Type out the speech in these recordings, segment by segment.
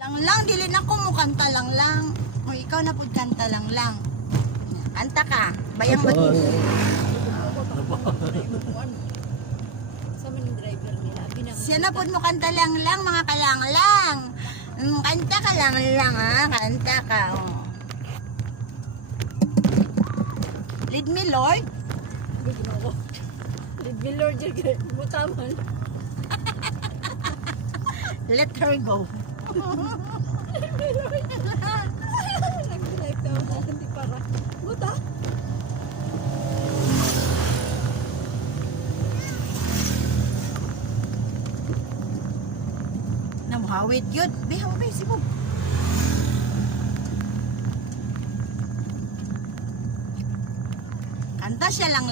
Lang dili na ko mo kanta lang. O ikaw na pud kanta lang. Kanta ka. Bayang ba? Sa maning driver nila. Siya na pud mo kanta lang mga kalanglang. Kanta ka lang ha. Kanta ka. Oh. Lead me Lord. Lead me Lord, butaman. Let her go. Nag-drive daw na, hindi para. Buta. Namuhawid yun. Bihaw ba si Bob? Kanta siya lang.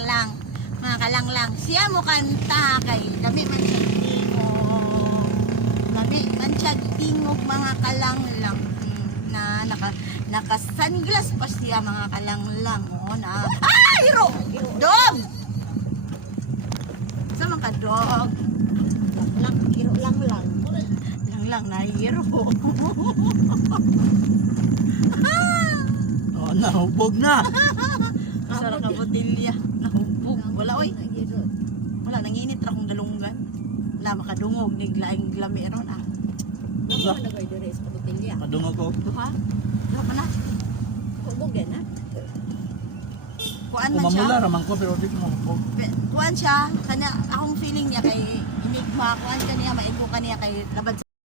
Mga kalanglang. Siya mo kanta kay dami man siya tingog. Dami man siya tingog mga kalanglang. Na naka-sunglass pa siya mga kalanglang. O na. Ah! Hiro! Dog! Sa mga dog. Hiro lang. Lang na hiro. Oh, nahubog na. Sarap ka botilya. Nahubog. Wala oy. Wala nanginit ra kong dalunggan. La makadungog ning laing glami ron ah. Ano man nagay dire sa botelya? Kadungog ko. Duha. Duha pa na. Hubog yan ha? Kuan man Kumamula siya. raman ko pero di ko mahubog. Kuan siya. Kana akong feeling niya kay enigma. Kuan kaniya maigo kaniya kay labad